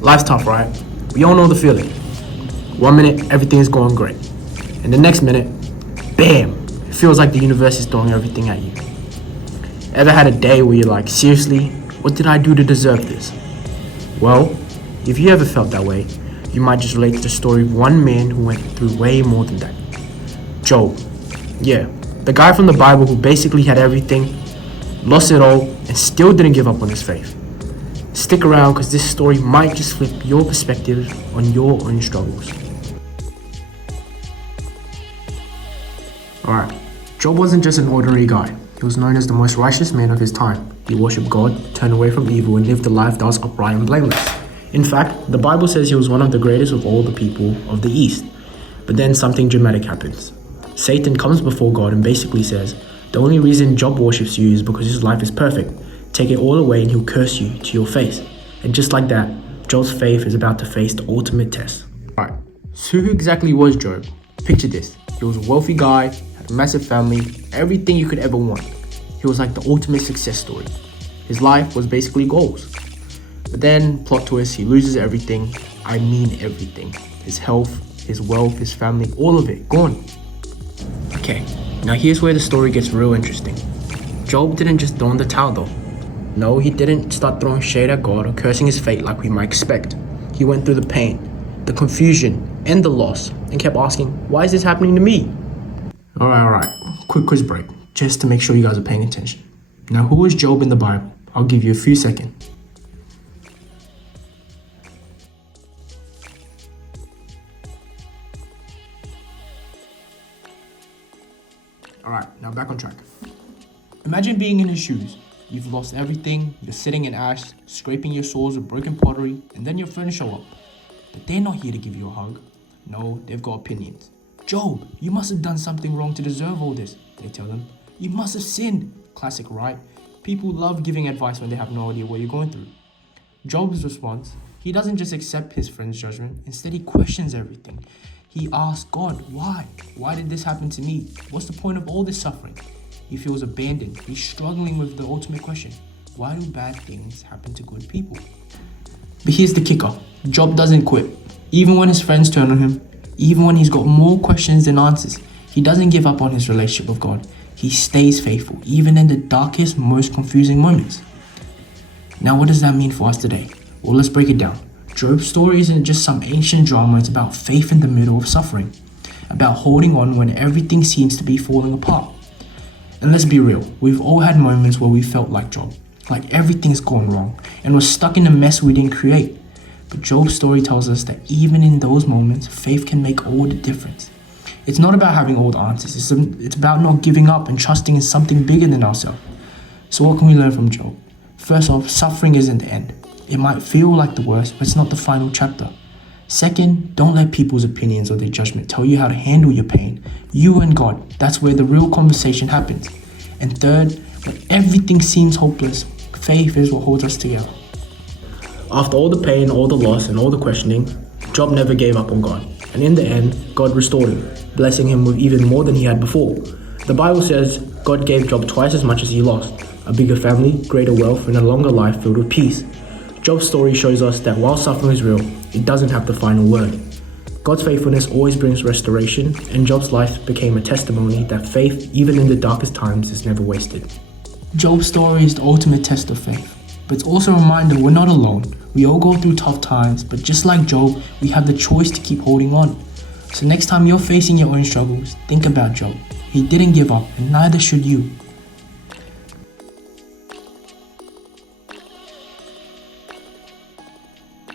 Life's tough, right? We all know the feeling. One minute, everything is going great. And the next minute, bam, it feels like the universe is throwing everything at you. Ever had a day where you're like, seriously, what did I do to deserve this? Well, if you ever felt that way, you might just relate to the story of one man who went through way more than that. Job. Yeah, the guy from the Bible who basically had everything, lost it all, and still didn't give up on his faith. Stick around because this story might just flip your perspective on your own struggles. Alright, Job wasn't just an ordinary guy. He was known as the most righteous man of his time. He worshipped God, turned away from evil, and lived a life that was upright and blameless. In fact, the Bible says he was one of the greatest of all the people of the East. But then something dramatic happens. Satan comes before God and basically says, the only reason Job worships you is because his life is perfect. Take it all away and he'll curse you to your face. And just like that, Job's faith is about to face the ultimate test. Alright, so who exactly was Job? Picture this. He was a wealthy guy, had a massive family, everything you could ever want. He was like the ultimate success story. His life was basically goals. But then, plot twist, he loses everything. I mean everything. His health, his wealth, his family, all of it, gone. Okay, now here's where the story gets real interesting. Job didn't just throw in the towel though. No, he didn't start throwing shade at God or cursing his fate like we might expect. He went through the pain, the confusion, and the loss, and kept asking, why is this happening to me? Alright, quick quiz break, just to make sure you guys are paying attention. Now, who is Job in the Bible? I'll give you a few seconds. Alright, now back on track. Imagine being in his shoes. You've lost everything, you're sitting in ash, scraping your swords with broken pottery, and then your friends show up. But they're not here to give you a hug. No, they've got opinions. Job, you must have done something wrong to deserve all this, they tell them. You must have sinned. Classic, right? People love giving advice when they have no idea what you're going through. Job's response, he doesn't just accept his friend's judgment, instead he questions everything. He asks God, why? Why did this happen to me? What's the point of all this suffering? He feels abandoned. He's struggling with the ultimate question. Why do bad things happen to good people? But here's the kicker. Job doesn't quit. Even when his friends turn on him, even when he's got more questions than answers, he doesn't give up on his relationship with God. He stays faithful, even in the darkest, most confusing moments. Now, what does that mean for us today? Well, let's break it down. Job's story isn't just some ancient drama. It's about faith in the middle of suffering, about holding on when everything seems to be falling apart. And let's be real, we've all had moments where we felt like Job, like everything's gone wrong, and we're stuck in a mess we didn't create. But Job's story tells us that even in those moments, faith can make all the difference. It's not about having all the answers, it's about not giving up and trusting in something bigger than ourselves. So what can we learn from Job? First off, suffering isn't the end. It might feel like the worst, but it's not the final chapter. Second, don't let people's opinions or their judgment tell you how to handle your pain. You and God, that's where the real conversation happens. And third, when everything seems hopeless, faith is what holds us together. After all the pain, all the loss, and all the questioning, Job never gave up on God. And in the end, God restored him, blessing him with even more than he had before. The Bible says God gave Job twice as much as he lost, a bigger family, greater wealth, and a longer life filled with peace. Job's story shows us that while suffering is real, it doesn't have the final word. God's faithfulness always brings restoration, and Job's life became a testimony that faith, even in the darkest times, is never wasted. Job's story is the ultimate test of faith, but it's also a reminder we're not alone. We all go through tough times, but just like Job, we have the choice to keep holding on. So next time you're facing your own struggles, think about Job. He didn't give up, and neither should you.